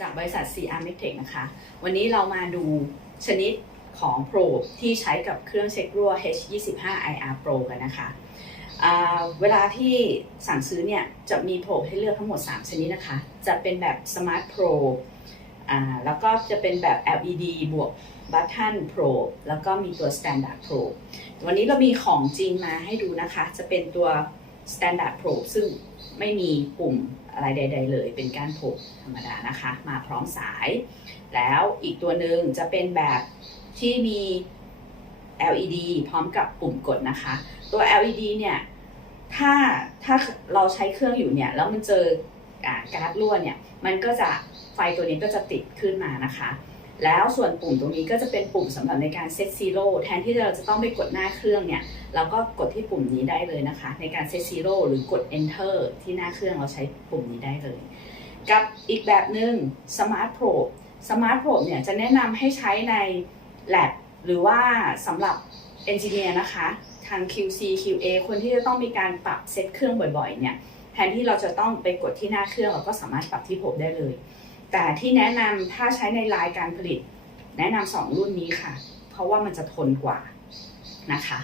จากบริษัท CR m e t e c h นะคะ วันนี้เรามาดูชนิดของโปรบที่ใช้กับเครื่องเช็ครั่ว H25 IR Pro กันนะคะ เวลาที่สั่งซื้อเนี่ย จะมีโปรบให้เลือกทั้งหมด 3 ชนิดนะคะ จะเป็นแบบ Smart Pro แล้วก็จะเป็นแบบ LED บวก Button Pro แล้วก็มีตัว Standard Pro วันนี้เรามีของจริงมาให้ดูนะคะ จะเป็นตัว Standard Pro ซึ่ง ไม่มีปุ่มอะไรใด ๆ เลย เป็นการโผล่ธรรมดานะคะ มาพร้อมสาย แล้วอีกตัวหนึ่งจะเป็นแบบที่มี LED พร้อมกับปุ่มกดนะคะ ตัว LED เนี่ยถ้าถ้าเราใช้เครื่องอยู่เนี่ยแล้วมันเจออาการ์ดรั่วเนี่ยมันก็จะไฟตัวนี้ก็จะติดขึ้นมานะคะ แล้วส่วนปุ่มตรงนี้ก็จะเป็นปุ่มสำหรับในการเซตซีโร่แทนที่เราจะต้องไปกดหน้าเครื่องเนี่ย เราก็กดที่ปุ่มนี้ได้เลยนะคะ ในการเซตซีโร่หรือกด enter ที่หน้าเครื่องเราใช้ปุ่มนี้ได้เลย กับอีกแบบหนึ่ง Smart Probe Smart Probe เนี่ยจะแนะนำให้ใช้ใน lab หรือว่าสำหรับ engineer นะคะทาง QC QA คนที่จะต้องมีการปรับเซตเครื่องบ่อยๆ เนี่ยแทนที่เราจะต้องไปกดที่หน้าเครื่องเราก็สามารถปรับที่โ r ได้เลย แต่ที่แนะนำถ้าใช้ในลายการผลิต แนะนำสองรุ่นนี้ค่ะ เพราะว่ามันจะทนกว่านะคะ